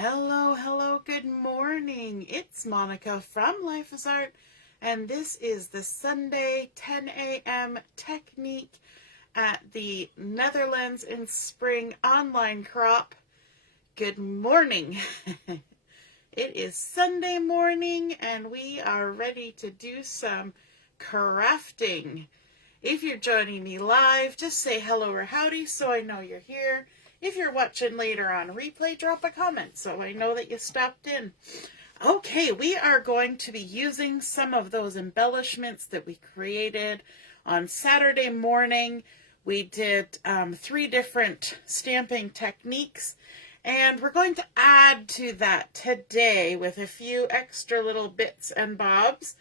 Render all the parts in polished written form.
Hello, hello, good morning. It's Monica from Life is Art, and this is the Sunday 10 a.m. technique at the Netherlands in Spring online crop. Good morning. It is Sunday morning, and we are ready to do some crafting. If you're joining me live, just say hello or howdy so I know you're here. If you're watching later on replay, drop a comment so I know that you stopped in. Okay, we are going to be using some of those embellishments that we created on Saturday morning. We did 3 different stamping techniques, and we're going to add to that today with a few extra little bits and bobs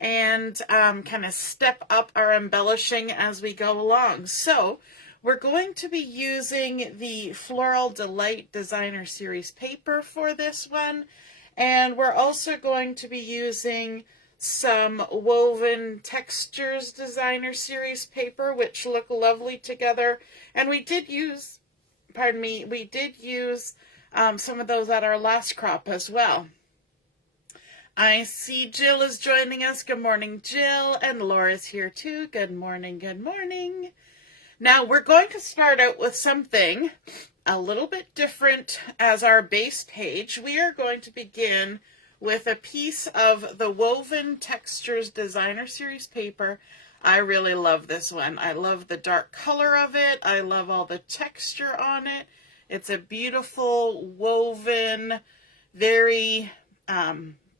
and kind of step up our embellishing as we go along. So we're going to be using the Floral Delight Designer Series paper for this one, and we're also going to be using some Woven Textures Designer Series paper, which look lovely together. And we did use, some of those at our last crop as well. I see Jill is joining us. Good morning, Jill. And Laura's here too. Good morning, good morning. Now we're going to start out with something a little bit different as our base page. We are going to begin with a piece of the Woven Textures Designer Series paper. I really love this one. I love the dark color of it. I love all the texture on it. It's a beautiful woven, very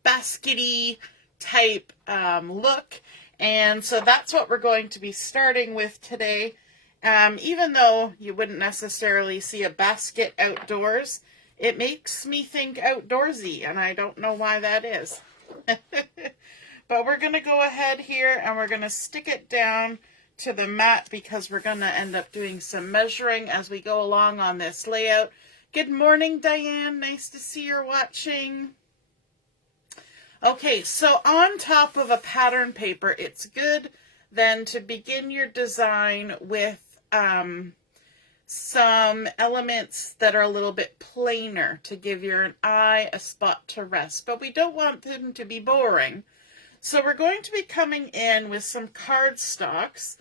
baskety type look. And so that's what we're going to be starting with today. Even though you wouldn't necessarily see a basket outdoors, it makes me think outdoorsy, and I don't know why that is. But we're going to go ahead here and we're going to stick it down to the mat because we're going to end up doing some measuring as we go along on this layout. Good morning, Diane. Nice to see you're watching. Okay, so on top of a pattern paper, it's good then to begin your design with some elements that are a little bit plainer to give your eye a spot to rest, but we don't want them to be boring. So we're going to be coming in with some cardstocks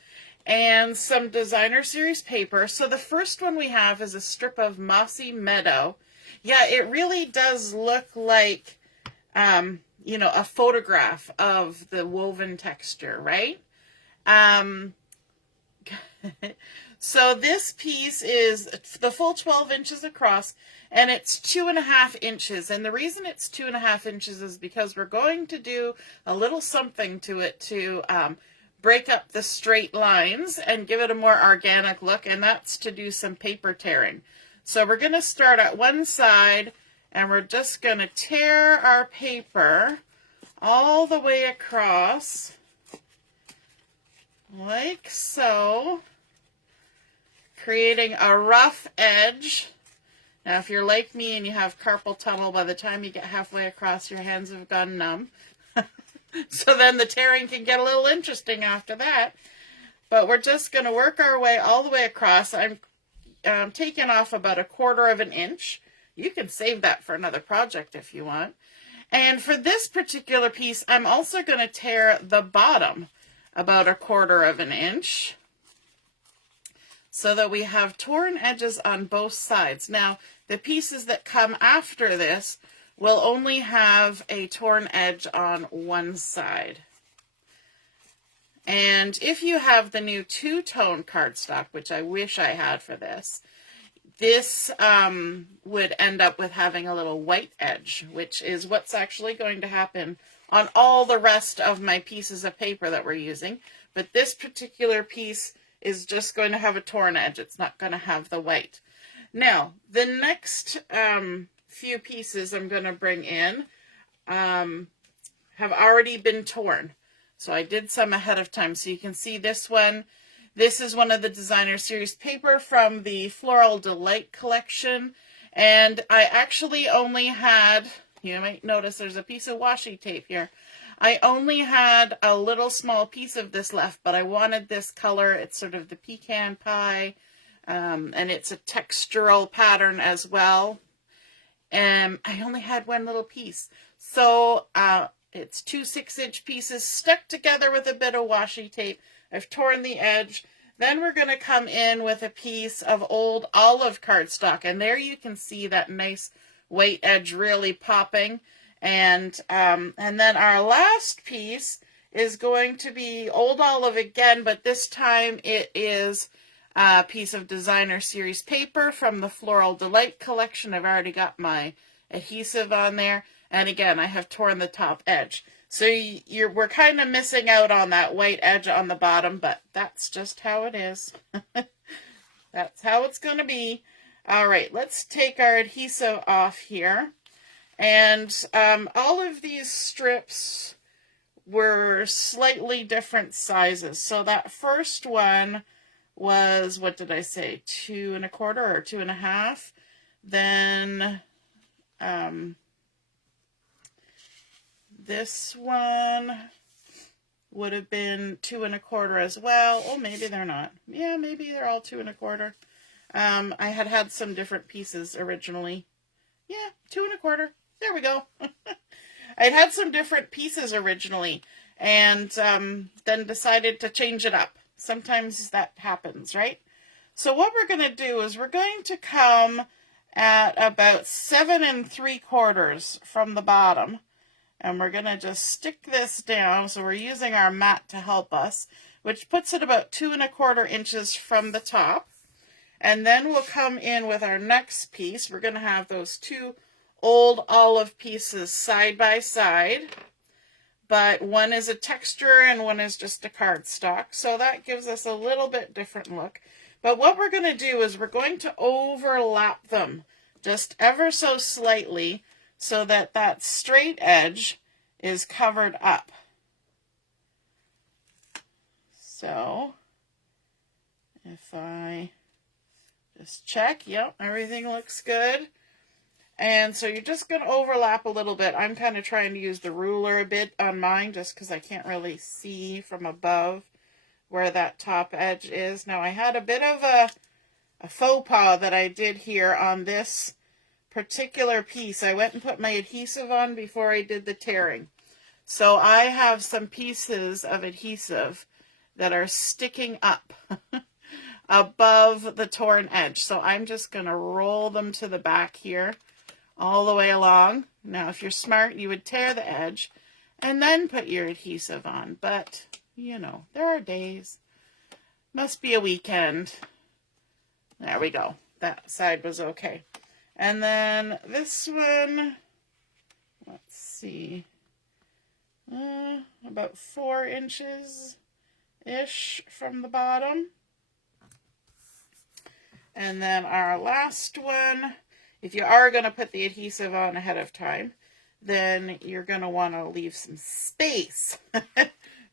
and some Designer Series paper. So the first one we have is a strip of Mossy Meadow. Yeah, it really does look like, a photograph of the woven texture, right? So this piece is the full 12 inches across, and it's 2.5 inches. And the reason it's 2.5 inches is because we're going to do a little something to it to break up the straight lines and give it a more organic look, and that's to do some paper tearing. So we're going to start at one side, and we're just going to tear our paper all the way across, like so, creating a rough edge. Now, if you're like me and you have carpal tunnel, by the time you get halfway across, your hands have gone numb. So then the tearing can get a little interesting after that. But we're just going to work our way all the way across. I'm taking off about 1/4 inch. You can save that for another project if you want. And for this particular piece, I'm also going to tear the bottom about 1/4 inch so that we have torn edges on both sides. Now, the pieces that come after this will only have a torn edge on one side. And if you have the new 2-tone cardstock, which I wish I had for this, this would end up with having a little white edge, which is what's actually going to happen on all the rest of my pieces of paper that we're using. But this particular piece is just going to have a torn edge. It's not going to have the white. Now, the next few pieces I'm going to bring in have already been torn. So I did some ahead of time. So you can see this one. This is one of the Designer Series paper from the Floral Delight collection. And I actually only had, you might notice there's a piece of washi tape here. I only had a little small piece of this left, but I wanted this color. It's sort of the pecan pie, and it's a textural pattern as well. and I only had one little piece. So it's 2 6-inch pieces stuck together with a bit of washi tape. I've torn the edge. Then we're going to come in with a piece of old olive cardstock, and there you can see that nice white edge really popping. And then our last piece is going to be old olive again, but this time it is a piece of designer series paper from the Floral Delight collection. I've already got my adhesive on there, and again I have torn the top edge. So we're kind of missing out on that white edge on the bottom, but that's just how it is. That's how it's going to be. All right, let's take our adhesive off here. And all of these strips were slightly different sizes. So that first one was, what did I say, 2 1/4 or 2 1/2. Then this one would have been 2 1/4 as well. Oh, maybe they're not. Yeah, maybe they're all 2 1/4. I had some different pieces originally. Yeah, 2 1/4. There we go. I'd had some different pieces originally, and then decided to change it up. Sometimes that happens, right? So what we're going to do is we're going to come at about 7 3/4 from the bottom, and we're going to just stick this down. So we're using our mat to help us, which puts it about 2 1/4 inches from the top. And then we'll come in with our next piece. We're going to have those 2 old olive pieces side by side, but one is a texture and one is just a cardstock, so that gives us a little bit different look. But what we're going to do is we're going to overlap them just ever so slightly so that that straight edge is covered up. So if I just check, yep, everything looks good. And so you're just going to overlap a little bit. I'm kind of trying to use the ruler a bit on mine just because I can't really see from above where that top edge is. Now I had a bit of a faux pas that I did here on this particular piece. I went and put my adhesive on before I did the tearing. So I have some pieces of adhesive that are sticking up above the torn edge. So I'm just going to roll them to the back here, all the way along. Now, if you're smart, you would tear the edge and then put your adhesive on. But, you know, there are days. Must be a weekend. There we go. That side was okay. And then this one, let's see, about 4 inches-ish from the bottom. And then our last one, if you are going to put the adhesive on ahead of time, then you're going to want to leave some space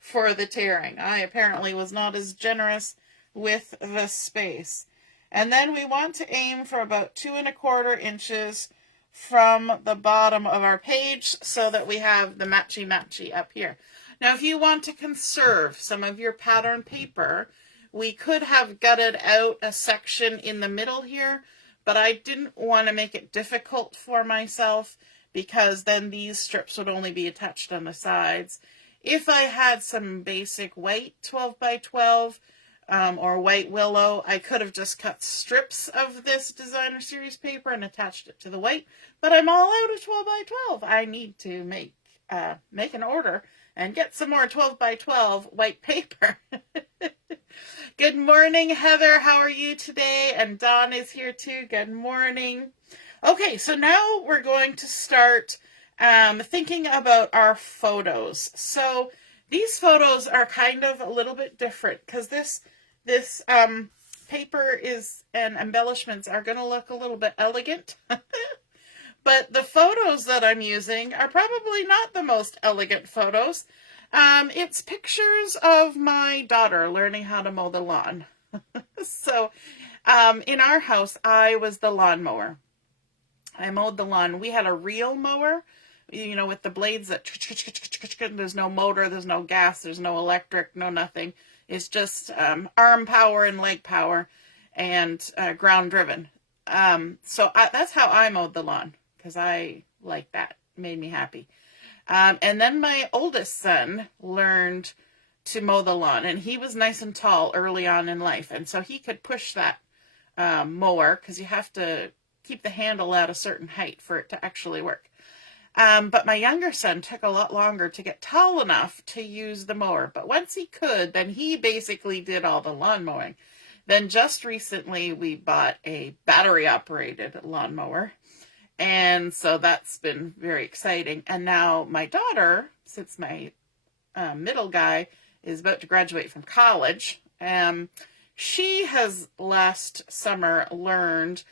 for the tearing. I apparently was not as generous with the space. And then we want to aim for about 2 1/4 inches from the bottom of our page so that we have the matchy-matchy up here. Now, if you want to conserve some of your pattern paper, we could have gutted out a section in the middle here, but I didn't want to make it difficult for myself because then these strips would only be attached on the sides. If I had some basic white 12 by 12 or white willow, I could have just cut strips of this designer series paper and attached it to the white, but I'm all out of 12 by 12. I need to make an order and get some more 12 by 12 white paper. Good morning, Heather. How are you today? And Dawn is here too. Good morning. Okay, so now we're going to start thinking about our photos. So these photos are kind of a little bit different because this paper and embellishments are going to look a little bit elegant. But the photos that I'm using are probably not the most elegant photos. It's pictures of my daughter learning how to mow the lawn. So in our house, I was the lawnmower. I mowed the lawn. We had a reel mower, you know, with the blades that, there's no motor, there's no gas, there's no electric, no nothing. It's just arm power and leg power and ground driven. So that's how I mowed the lawn, because I like that. It made me happy. And then my oldest son learned to mow the lawn, and he was nice and tall early on in life, and so he could push that mower, because you have to keep the handle at a certain height for it to actually work. But my younger son took a lot longer to get tall enough to use the mower, but once he could, then he basically did all the lawn mowing. Then just recently we bought a battery operated lawnmower, and so that's been very exciting. And now my daughter, since my middle guy is about to graduate from college, she has last summer learned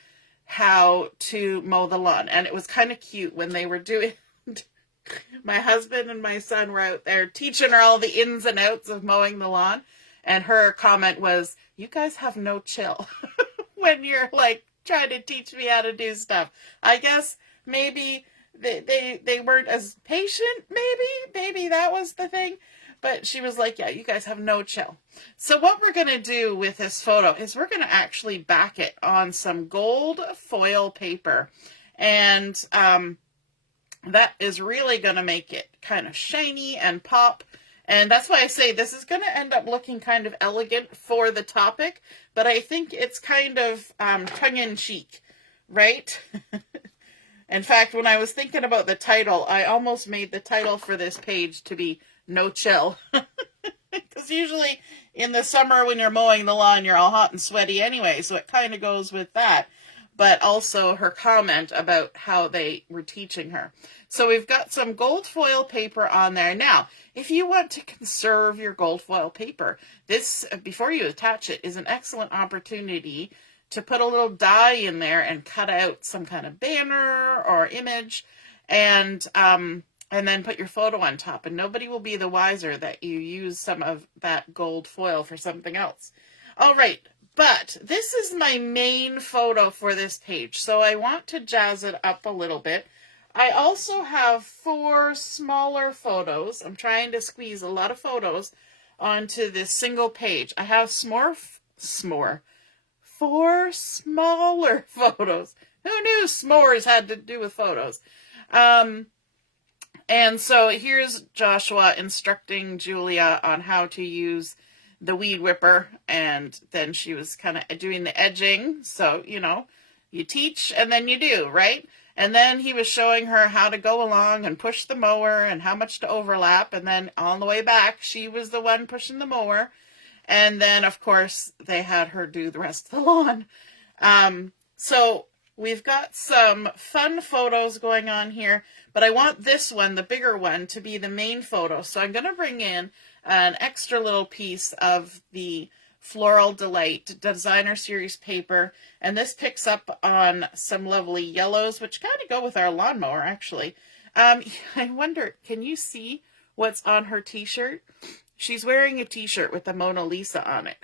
how to mow the lawn. And it was kind of cute when they were doing, my husband and my son were out there teaching her all the ins and outs of mowing the lawn. And her comment was, "You guys have no chill," when you're like trying to teach me how to do stuff. I guess maybe they weren't as patient, maybe that was the thing. But she was like, yeah, you guys have no chill. So what we're going to do with this photo is we're going to actually back it on some gold foil paper. And that is really going to make it kind of shiny and pop. And that's why I say this is going to end up looking kind of elegant for the topic. But I think it's kind of tongue-in-cheek, right? In fact, when I was thinking about the title, I almost made the title for this page to be "No Chill." Because usually in the summer when you're mowing the lawn, you're all hot and sweaty anyway, so it kind of goes with that. But also her comment about how they were teaching her. So we've got some gold foil paper on there. Now, if you want to conserve your gold foil paper, this, before you attach it, is an excellent opportunity to put a little die in there and cut out some kind of banner or image, and then put your photo on top, and nobody will be the wiser that you use some of that gold foil for something else. All right, but this is my main photo for this page, so I want to jazz it up a little bit. I also have 4 smaller photos. I'm trying to squeeze a lot of photos onto this single page. I have 4 smaller photos. Who knew s'mores had to do with photos? And so here's Joshua instructing Julia on how to use the weed whipper, and then she was kind of doing the edging. So, you know, you teach and then you do, right? And then he was showing her how to go along and push the mower and how much to overlap. And then on the way back, she was the one pushing the mower. And then, of course, they had her do the rest of the lawn. So we've got some fun photos going on here, but I want this one, the bigger one, to be the main photo. So I'm going to bring in an extra little piece of the Floral Delight Designer Series paper, and this picks up on some lovely yellows, which kind of go with our lawnmower, actually. I wonder, can you see what's on her t-shirt? She's wearing a t-shirt with the Mona Lisa on it.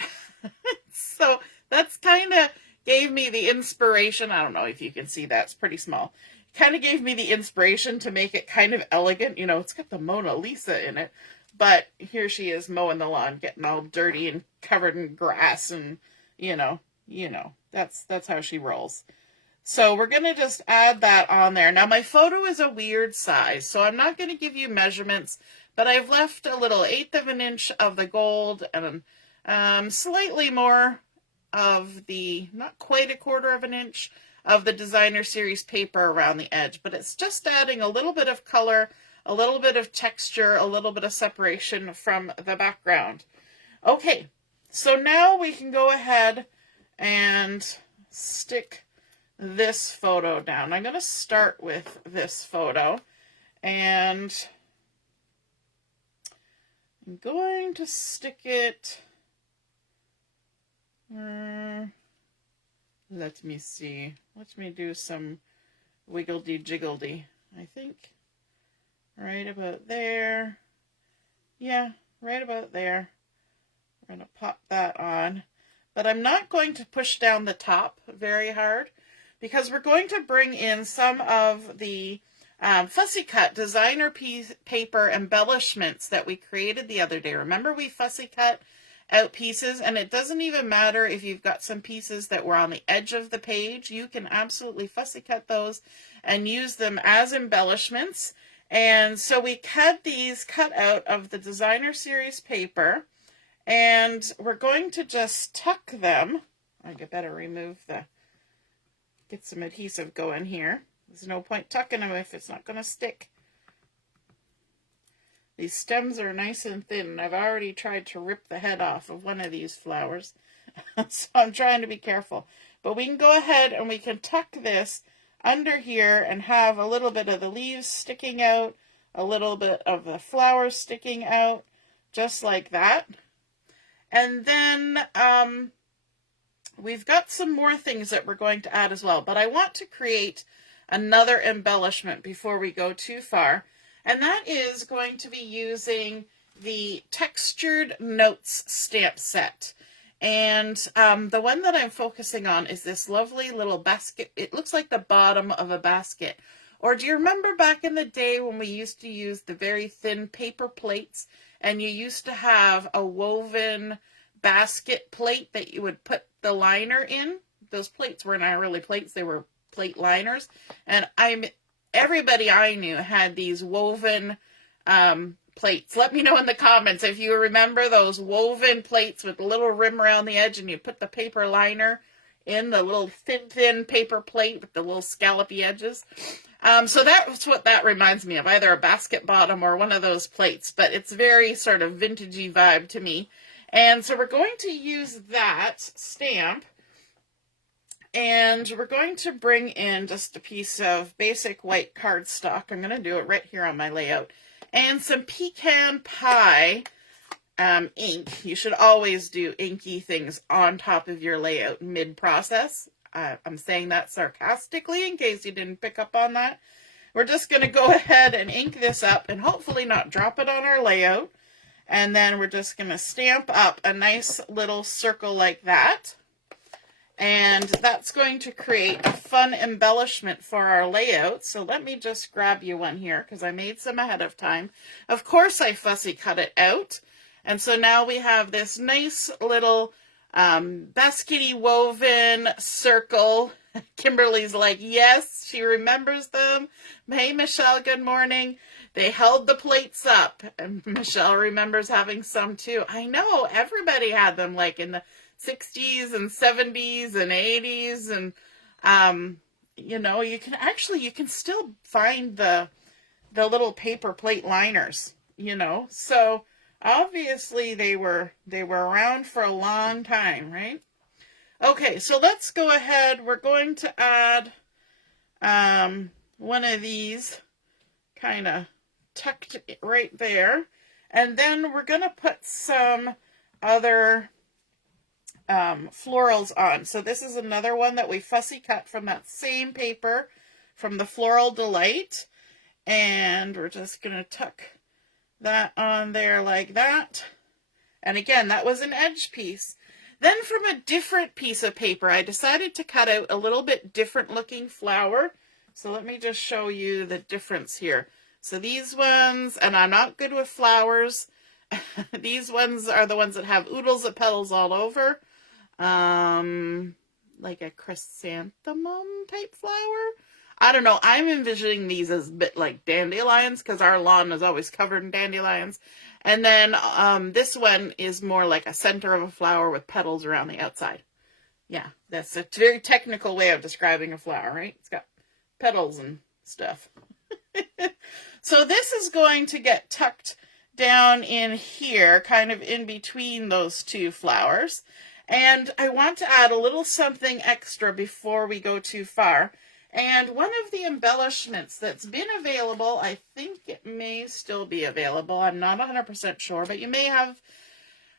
So that's kind of gave me the inspiration. I don't know if you can see that. It's pretty small. Kind of gave me the inspiration to make it kind of elegant. You know, it's got the Mona Lisa in it. But here she is mowing the lawn, getting all dirty and covered in grass, and you know, that's how she rolls. So we're going to just add that on there. Now my photo is a weird size, so I'm not going to give you measurements, but I've left a little 1/8 of an inch of the gold and slightly more of the, not quite 1/4 of an inch of the Designer Series paper around the edge, but it's just adding a little bit of color, a little bit of texture, a little bit of separation from the background. Okay, so now we can go ahead and stick this photo down. I'm going to start with this photo, and I'm going to stick it, let me see, let me do some wiggledy-jiggledy, I think. Right about there. Yeah, right about there. We're going to pop that on. But I'm not going to push down the top very hard, because we're going to bring in some of the fussy-cut designer paper embellishments that we created the other day. Remember we fussy-cut out pieces, and it doesn't even matter if you've got some pieces that were on the edge of the page. You can absolutely fussy cut those and use them as embellishments. And so we cut these cut out of the designer series paper, and we're going to just tuck them. I better get some adhesive going here. There's no point tucking them if it's not going to stick. These stems are nice and thin, and I've already tried to rip the head off of one of these flowers. So I'm trying to be careful. But we can go ahead and we can tuck this under here and have a little bit of the leaves sticking out, a little bit of the flowers sticking out, just like that. And then we've got some more things that we're going to add as well. But I want to create another embellishment before we go too far. And that is going to be using the Textured Notes stamp set. And the one that I'm focusing on is this lovely little basket. It looks like the bottom of a basket. Or do you remember back in the day when we used to use the very thin paper plates, and you used to have a woven basket plate that you would put the liner in? Those plates were not really plates, they were plate liners. And everybody I knew had these woven plates. Let me know in the comments if you remember those woven plates with a little rim around the edge, and you put the paper liner in the little thin paper plate with the little scallopy edges. So that's what that reminds me of, either a basket bottom or one of those plates, but it's very sort of vintagey vibe to me. And so we're going to use that stamp, and we're going to bring in just a piece of basic white cardstock. I'm going to do it right here on my layout. And some pecan pie ink. You should always do inky things on top of your layout mid-process. I'm saying that sarcastically in case you didn't pick up on that. We're just going to go ahead and ink this up and hopefully not drop it on our layout. And then we're just going to stamp up a nice little circle like that. And that's going to create a fun embellishment for our layout. So let me just grab you one here because I made some ahead of time. Of course I fussy cut it out. And so now we have this nice little baskety woven circle. Kimberly's like, yes, she remembers them. Hey, Michelle, good morning. They held the plates up. And Michelle remembers having some too. I know, everybody had them like in the 60s and 70s and 80s. And, you know, you can still find the little paper plate liners, you know. So obviously they were around for a long time, right? Okay, so let's go ahead. We're going to add one of these kind of tucked right there. And then we're going to put some other florals on. So this is another one that we fussy cut from that same paper from the Floral Delight. And we're just going to tuck that on there like that. And again, that was an edge piece. Then from a different piece of paper, I decided to cut out a little bit different looking flower. So let me just show you the difference here. So these ones, and I'm not good with flowers. These ones are the ones that have oodles of petals all over. Like a chrysanthemum type flower. I don't know. I'm envisioning these as a bit like dandelions because our lawn is always covered in dandelions. And then this one is more like a center of a flower with petals around the outside. Yeah, that's a very technical way of describing a flower, right? It's got petals and stuff. So this is going to get tucked down in here, kind of in between those two flowers. And I want to add a little something extra before we go too far. And one of the embellishments that's been available, I think it may still be available, I'm not 100% sure, but you may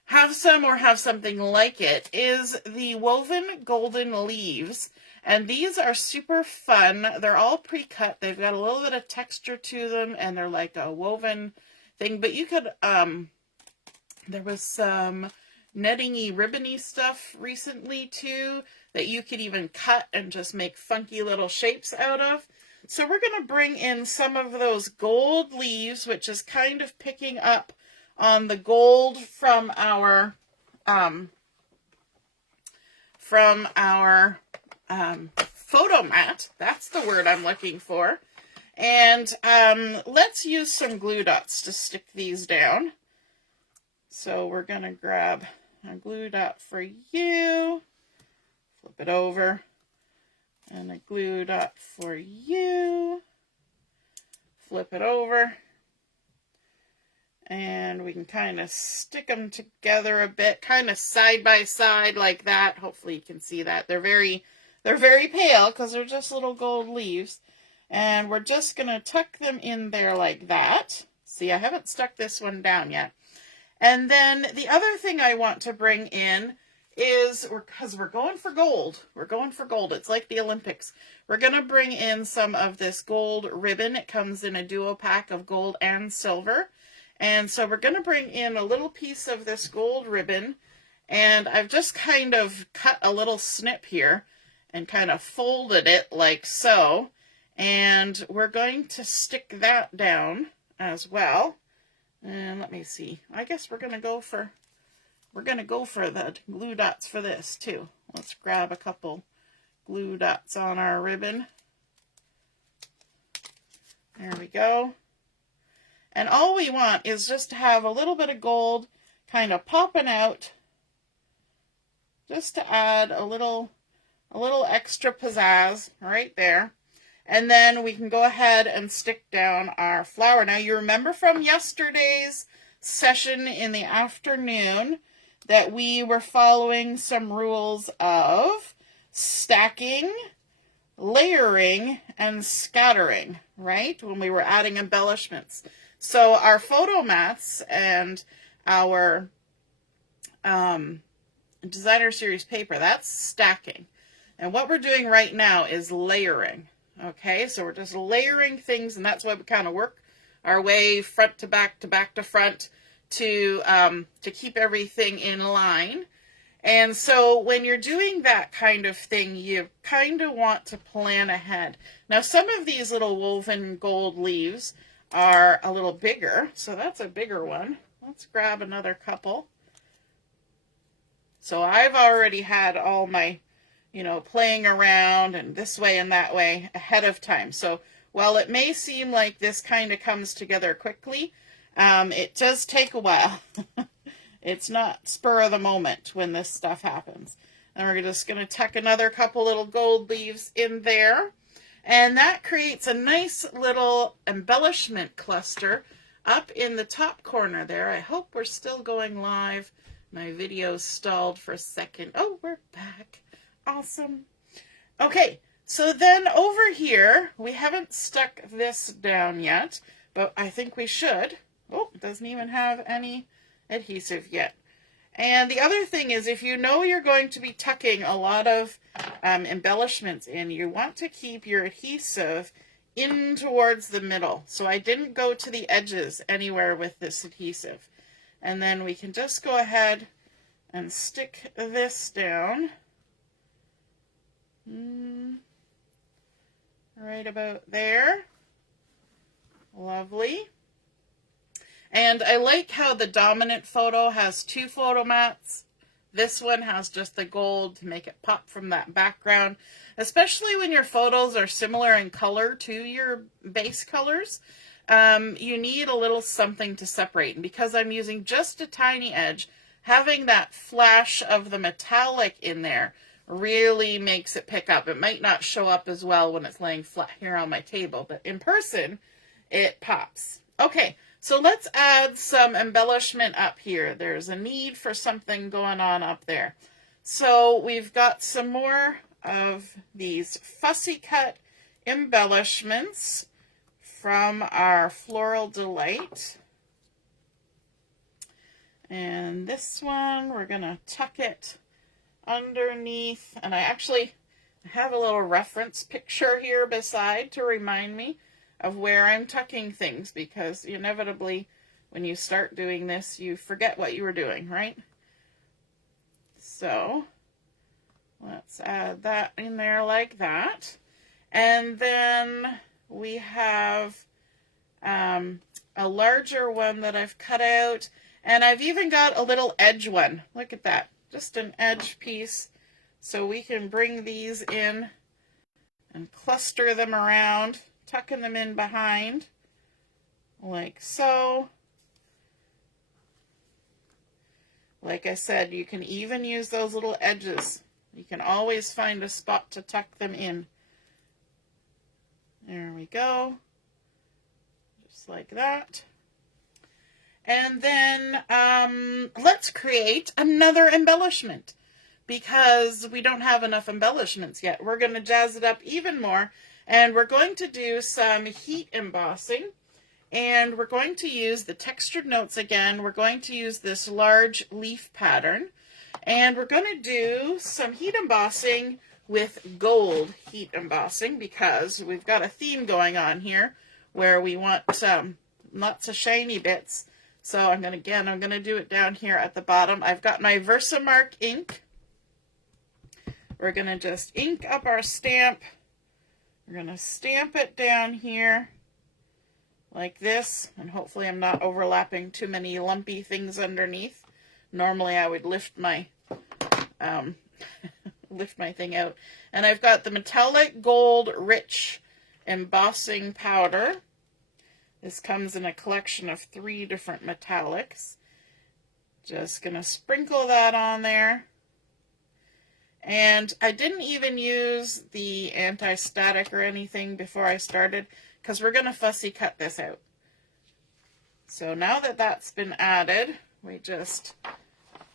have some or have something like it, is the woven golden leaves. And these are super fun. They're all pre-cut. They've got a little bit of texture to them, and they're like a woven thing. But you could, there was some netting-y, ribbon-y stuff recently too that you could even cut and just make funky little shapes out of. So we're going to bring in some of those gold leaves, which is kind of picking up on the gold from our our photo mat. That's the word I'm looking for. And let's use some glue dots to stick these down. So we're going to grab a glue dot for you, flip it over, and a glue dot for you, flip it over, and we can kind of stick them together a bit, kind of side by side like that. Hopefully you can see that. They're very pale because they're just little gold leaves. And we're just going to tuck them in there like that. See, I haven't stuck this one down yet. And then the other thing I want to bring in is, because we're going for gold. We're going for gold. It's like the Olympics. We're going to bring in some of this gold ribbon. It comes in a duo pack of gold and silver. And so we're going to bring in a little piece of this gold ribbon. And I've just kind of cut a little snip here and kind of folded it like so. And we're going to stick that down as well. And let me see. I guess we're going to go for the glue dots for this too. Let's grab a couple glue dots on our ribbon. There we go. And all we want is just to have a little bit of gold kind of popping out, just to add a little extra pizzazz right there. And then we can go ahead and stick down our flower. Now you remember from yesterday's session in the afternoon that we were following some rules of stacking, layering, and scattering, right? When we were adding embellishments. So our photo mats and our designer series paper, that's stacking. And what we're doing right now is layering. Okay, so we're just layering things, and that's why we kind of work our way front to back to front to keep everything in line. And so when you're doing that kind of thing, you kind of want to plan ahead. Now, some of these little woven gold leaves are a little bigger, so that's a bigger one. Let's grab another couple. So I've already had all my playing around and this way and that way ahead of time. So while it may seem like this kind of comes together quickly, it does take a while. It's not spur of the moment when this stuff happens. And we're just going to tuck another couple little gold leaves in there. And that creates a nice little embellishment cluster up in the top corner there. I hope we're still going live. My video's stalled for a second. Oh, we're back. Awesome. Okay, so then over here, we haven't stuck this down yet, but I think we should. Oh, it doesn't even have any adhesive yet. And the other thing is, if you know you're going to be tucking a lot of embellishments in, you want to keep your adhesive in towards the middle. So I didn't go to the edges anywhere with this adhesive. And then we can just go ahead and stick this down. Right about there. Lovely. And I like how the dominant photo has two photo mats. This one has just the gold to make it pop from that background, especially when your photos are similar in color to your base colors. You need a little something to separate. And because I'm using just a tiny edge, having that flash of the metallic in there really makes it pick up. It might not show up as well when it's laying flat here on my table, but in person, it pops. Okay, so let's add some embellishment up here. There's a need for something going on up there. So we've got some more of these fussy cut embellishments from our Floral Delight. And this one, we're going to tuck it underneath, and I actually have a little reference picture here beside to remind me of where I'm tucking things, because inevitably when you start doing this you forget what you were doing, right? So let's add that in there like that. And then we have a larger one that I've cut out, And I've even got a little edge one. Look at that. Just an edge piece. So we can bring these in and cluster them around, tucking them in behind, like so. Like I said, you can even use those little edges. You can always find a spot to tuck them in. There we go. Just like that. And then let's create another embellishment because we don't have enough embellishments yet. We're going to jazz it up even more, and we're going to do some heat embossing, and we're going to use the textured notes again. We're going to use this large leaf pattern, and we're going to do some heat embossing with gold heat embossing because we've got a theme going on here where we want lots of shiny bits. So I'm going to do it down here at the bottom. I've got my Versamark ink. We're going to just ink up our stamp. We're going to stamp it down here like this. And hopefully I'm not overlapping too many lumpy things underneath. Normally I would lift my thing out. And I've got the metallic gold rich embossing powder. This comes in a collection of 3 different metallics. Just going to sprinkle that on there. And I didn't even use the anti-static or anything before I started because we're going to fussy cut this out. So now that that's been added, we just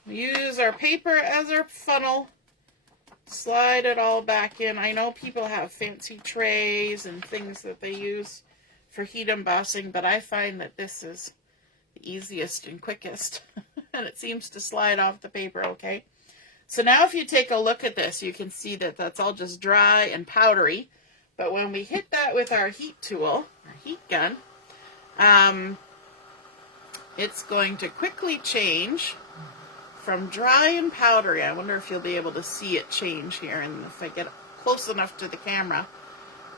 use our paper as our funnel, slide it all back in. I know people have fancy trays and things that they use for heat embossing, but I find that this is the easiest and quickest and it seems to slide off the paper okay. So now if you take a look at this, you can see that that's all just dry and powdery, but when we hit that with our heat tool, our heat gun, it's going to quickly change from dry and powdery. I wonder if you'll be able to see it change here, and if I get close enough to the camera,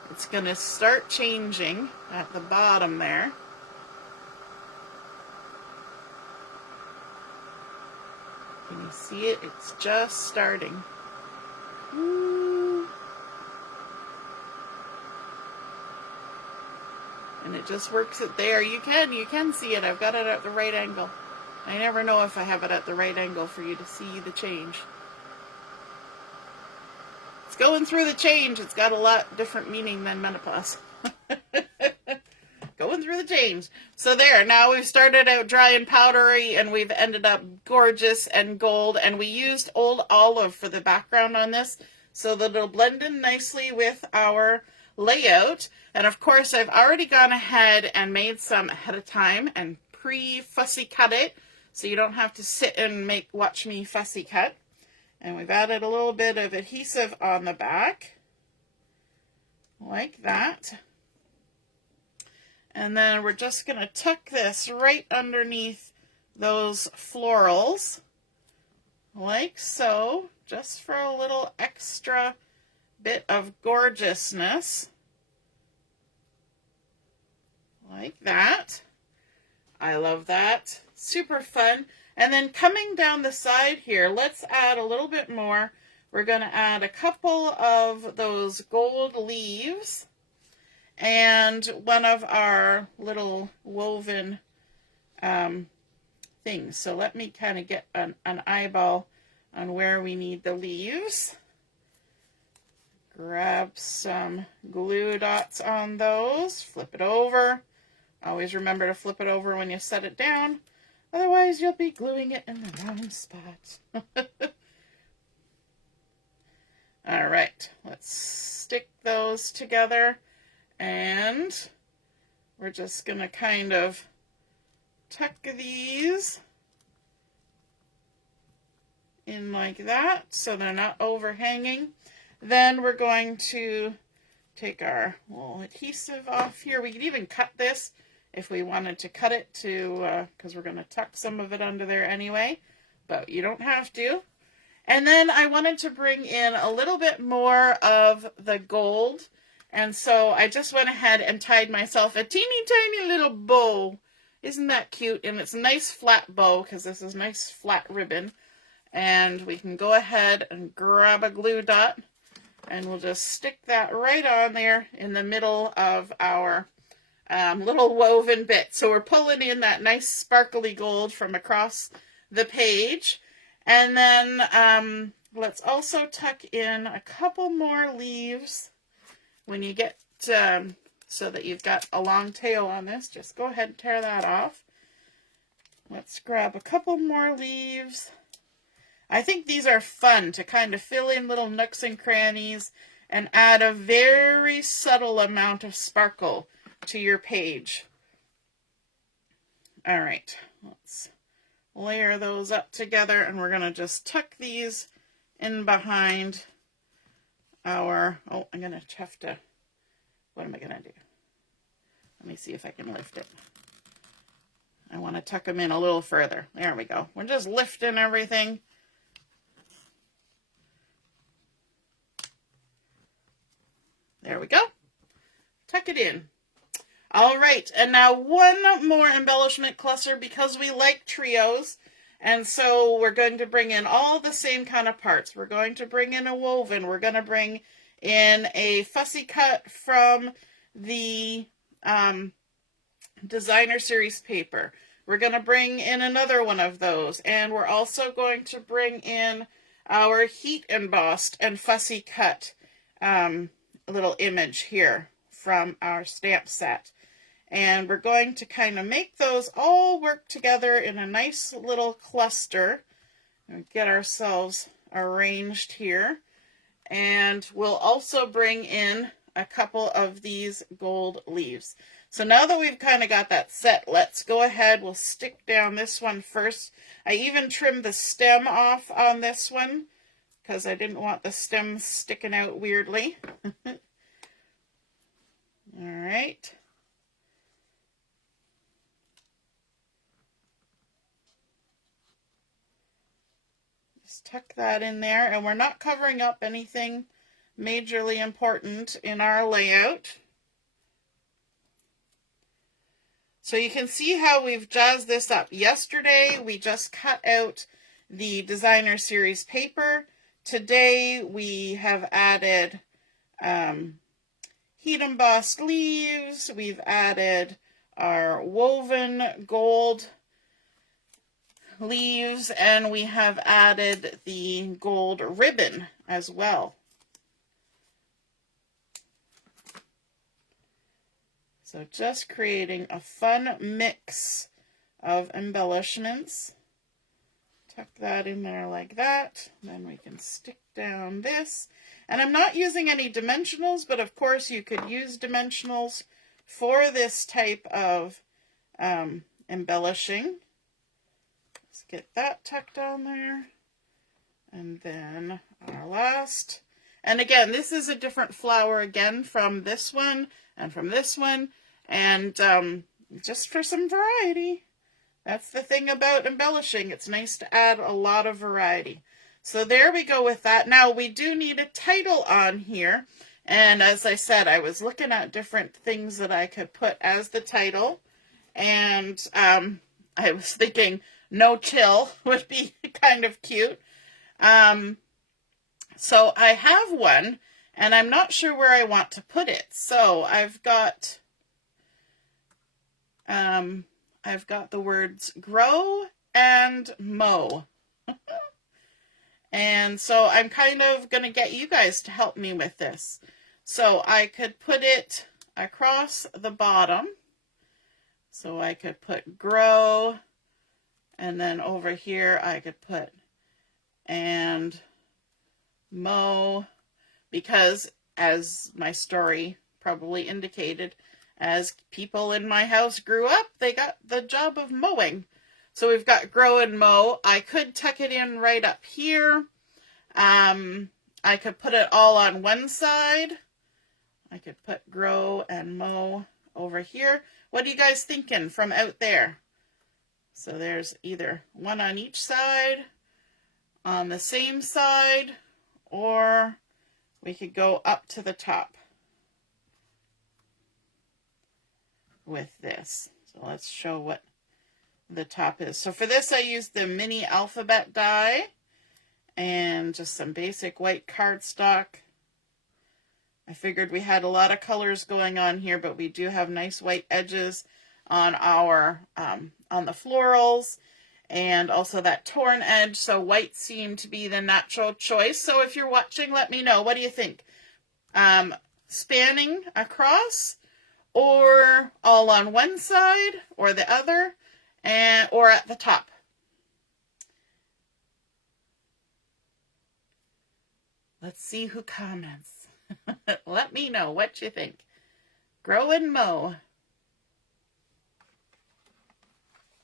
it's going to start changing at the bottom there. Can you see it? It's just starting. Woo. And it just works it there. You can see it. I've got it at the right angle. I never know if I have it at the right angle for you to see the change. It's going through the change. It's got a lot different meaning than menopause. Going through the change. So there, now we've started out dry and powdery and we've ended up gorgeous and gold, and we used old olive for the background on this so that it'll blend in nicely with our layout. And of course I've already gone ahead and made some ahead of time and pre-fussy cut it so you don't have to sit and watch me fussy cut. And we've added a little bit of adhesive on the back like that. And then we're just going to tuck this right underneath those florals, like so, just for a little extra bit of gorgeousness, like that. I love that. Super fun. And then coming down the side here, let's add a little bit more. We're going to add a couple of those gold leaves and one of our little woven things. So let me kind of get an eyeball on where we need the leaves. Grab some glue dots on those, flip it over. Always remember to flip it over when you set it down. Otherwise, you'll be gluing it in the wrong spot. All right, let's stick those together. And we're just going to kind of tuck these in like that so they're not overhanging. Then we're going to take our little adhesive off here. We could even cut this if we wanted to cut it to, because we're going to tuck some of it under there anyway, but you don't have to. And then I wanted to bring in a little bit more of the gold. And so I just went ahead and tied myself a teeny tiny little bow Isn't that cute? And it's a nice flat bow because this is nice flat ribbon. And we can go ahead and grab a glue dot and we'll just stick that right on there in the middle of our little woven bit. So we're pulling in that nice sparkly gold from across the page. And then let's also tuck in a couple more leaves when you get so that you've got a long tail on this. Just go ahead and tear that off. Let's grab a couple more leaves. I think these are fun to kind of fill in little nooks and crannies and add a very subtle amount of sparkle to your page. All right, let's layer those up together, and we're going to just tuck these in behind our, oh, I'm going to have to, what am I going to do? Let me see if I can lift it. I want to tuck them in a little further. There we go. We're just lifting everything. There we go. Tuck it in. All right, and now one more embellishment cluster because we like trios. And so we're going to bring in all the same kind of parts. We're going to bring in a woven. We're going to bring in a fussy cut from the designer series paper. We're going to bring in another one of those. And we're also going to bring in our heat embossed and fussy cut little image here from our stamp set. And we're going to kind of make those all work together in a nice little cluster and get ourselves arranged here. And we'll also bring in a couple of these gold leaves. So now that we've kind of got that set, let's go ahead. We'll stick down this one first. I even trimmed the stem off on this one because I didn't want the stem sticking out weirdly. All right. Just tuck that in there, and we're not covering up anything majorly important in our layout. So you can see how we've jazzed this up. Yesterday, we just cut out the designer series paper. Today, we have added heat embossed leaves. We've added our woven gold leaves, and we have added the gold ribbon as well. So just creating a fun mix of embellishments. Tuck that in there like that. Then we can stick down this. And I'm not using any dimensionals, but of course you could use dimensionals for this type of embellishing. Let's get that tucked down there. And then our last. And again, this is a different flower again from this one and from this one. And just for some variety. That's the thing about embellishing. It's nice to add a lot of variety. So there we go with that. Now we do need a title on here. And as I said, I was looking at different things that I could put as the title. And I was thinking No Chill would be kind of cute. So I have one, and I'm not sure where I want to put it. So I've got the words grow and mow. And so I'm kind of going to get you guys to help me with this. So I could put it across the bottom. So I could put grow, and then over here I could put and mow, because as my story probably indicated, as people in my house grew up, they got the job of mowing. So we've got grow and mow. I could tuck it in right up here. I could put it all on one side. I could put grow and mow over here. What are you guys thinking from out there? So there's either one on each side, on the same side, or we could go up to the top with this. So let's show what the top is. So for this, I used the mini alphabet die and just some basic white cardstock. I figured we had a lot of colors going on here, but we do have nice white edges on our on the florals, and also that torn edge, so white seemed to be the natural choice. So if you're watching, let me know. What do you think? Spanning across, or all on one side or the other, or at the top? Let's see who comments. Let me know what you think. Grow and mow.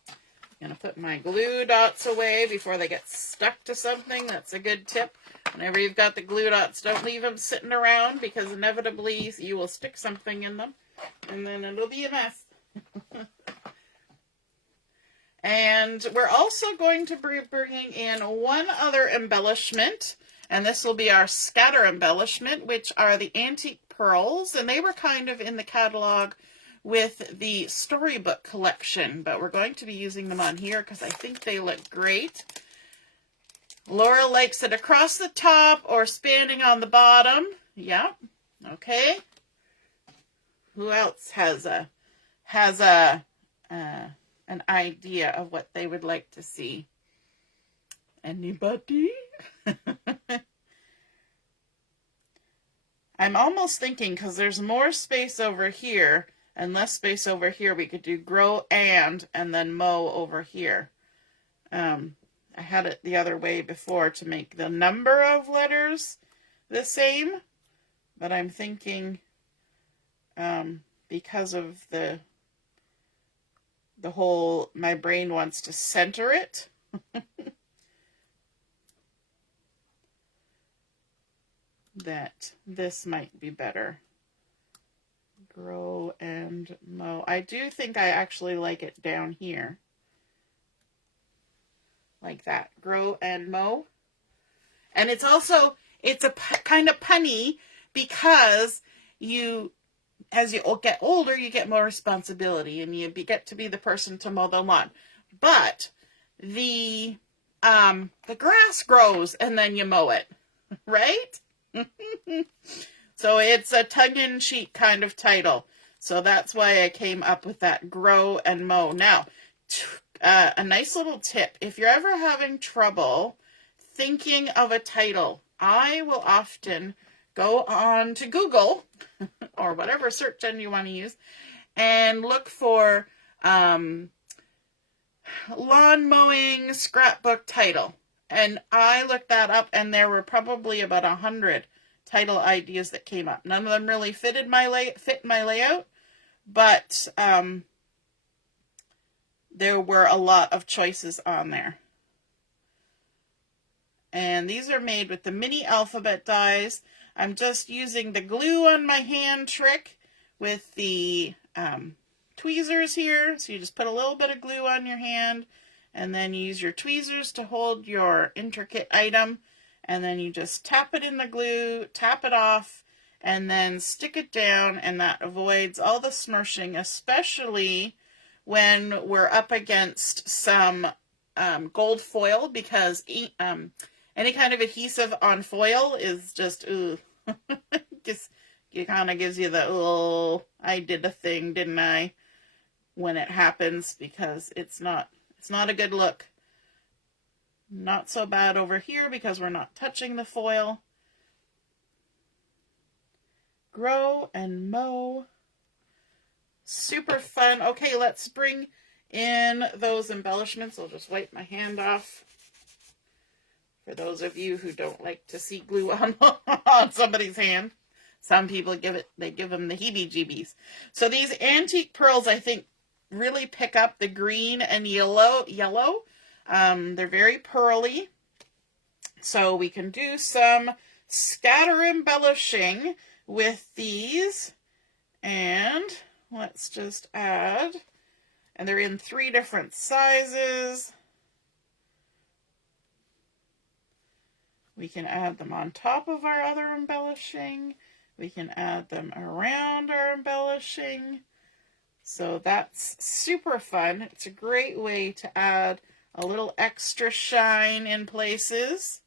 I'm going to put my glue dots away before they get stuck to something. That's a good tip. Whenever you've got the glue dots, don't leave them sitting around, because inevitably you will stick something in them and then it'll be a mess. And we're also going to be bringing in one other embellishment, and this will be our scatter embellishment, which are the antique pearls, and they were kind of in the catalog with the storybook collection, but we're going to be using them on here because I think they look great. Laura likes it across the top or spanning on the bottom. Yeah, okay. Who else has an idea of what they would like to see? Anybody? I'm almost thinking, because there's more space over here and less space over here, we could do grow and then mow over here. I had it the other way before to make the number of letters the same, but I'm thinking because of the whole, my brain wants to center it. That this might be better. Grow and mow. I do think I actually like it down here. Like that. Grow and mow. And it's also, it's a kind of punny, because as you get older, you get more responsibility and you get to be the person to mow the lawn. But the grass grows and then you mow it, right? So it's a tongue-in-cheek kind of title. So that's why I came up with that, grow and mow. Now, a nice little tip. If you're ever having trouble thinking of a title, I will often go on to Google or whatever search engine you want to use and look for lawn mowing scrapbook title. And I looked that up, and there were probably about 100 title ideas that came up. None of them really fit my layout, but there were a lot of choices on there. And these are made with the mini alphabet dies. I'm just using the glue on my hand trick with the tweezers here. So you just put a little bit of glue on your hand, and then you use your tweezers to hold your intricate item, and then you just tap it in the glue, tap it off, and then stick it down, and that avoids all the smurshing, especially when we're up against some gold foil, because any kind of adhesive on foil is just, ooh, it kind of gives you the, oh, I did a thing, didn't I, when it happens, because it's not a good look. Not so bad over here because we're not touching the foil. Grow and mow. Super fun. Okay, let's bring in those embellishments. I'll just wipe my hand off. For those of you who don't like to see glue on, on somebody's hand. Some people give them the heebie-jeebies. So these antique pearls, I think, really pick up the green and yellow. They're very pearly. So we can do some scatter embellishing with these. And let's just add, and they're in 3 different sizes. We can add them on top of our other embellishing. We can add them around our embellishing. So that's super fun. It's a great way to add a little extra shine in places.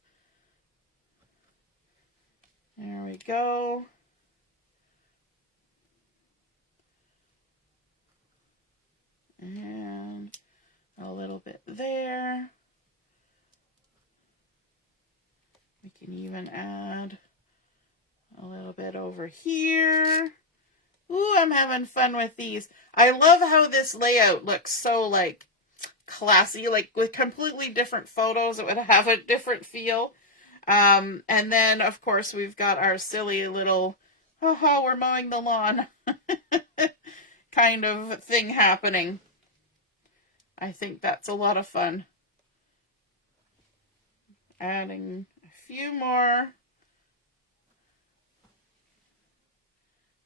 There we go. And a little bit there. We can even add a little bit over here. Ooh, I'm having fun with these. I love how this layout looks so like classy, like with completely different photos, it would have a different feel. And then of course we've got our silly little, oh, we're mowing the lawn kind of thing happening. I think that's a lot of fun. Adding a few more.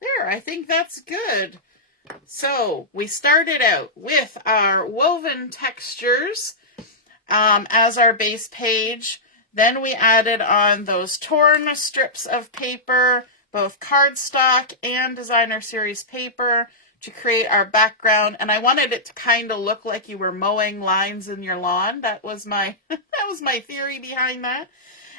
There, I think that's good. So we started out with our woven textures as our base page. Then we added on those torn strips of paper, both cardstock and designer series paper, to create our background. And I wanted it to kind of look like you were mowing lines in your lawn. That was my theory behind that.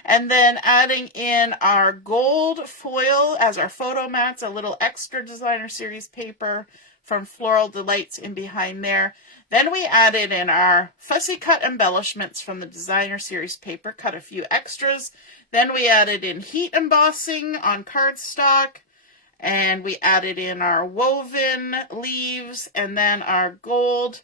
And then adding in our gold foil as our photo mats, a little extra designer series paper from Floral Delights in behind there. Then we added in our fussy cut embellishments from the designer series paper, cut a few extras. Then we added in heat embossing on cardstock, and we added in our woven leaves, and then our gold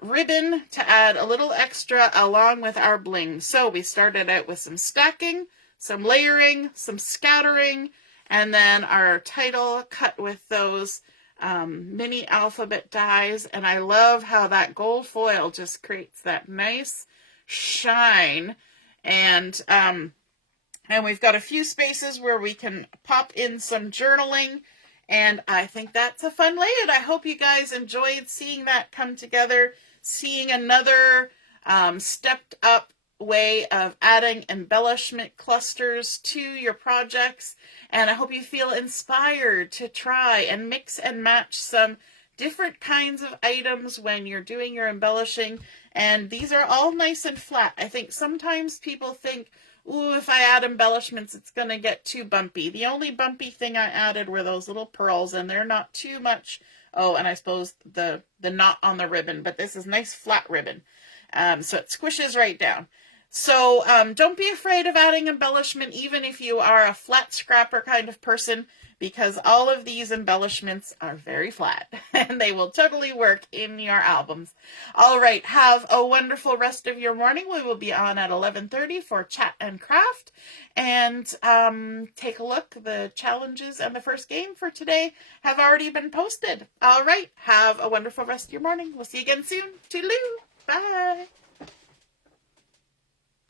ribbon to add a little extra along with our bling. So we started out with some stacking, some layering, some scattering, and then our title cut with those mini alphabet dies. And I love how that gold foil just creates that nice shine. And we've got a few spaces where we can pop in some journaling. And I think that's a fun layout. I hope you guys enjoyed seeing that come together, seeing another stepped up way of adding embellishment clusters to your projects. And I hope you feel inspired to try and mix and match some different kinds of items when you're doing your embellishing. And these are all nice and flat. I think sometimes people think, ooh, if I add embellishments, it's going to get too bumpy. The only bumpy thing I added were those little pearls, and they're not too much. Oh, and I suppose the knot on the ribbon, but this is nice flat ribbon. So it squishes right down. So don't be afraid of adding embellishment, even if you are a flat scrapper kind of person, because all of these embellishments are very flat and they will totally work in your albums. All right, have a wonderful rest of your morning. We will be on at 11:30 for Chat and Craft, and take a look. The challenges and the first game for today have already been posted. All right, have a wonderful rest of your morning. We'll see you again soon. Toodaloo. Bye.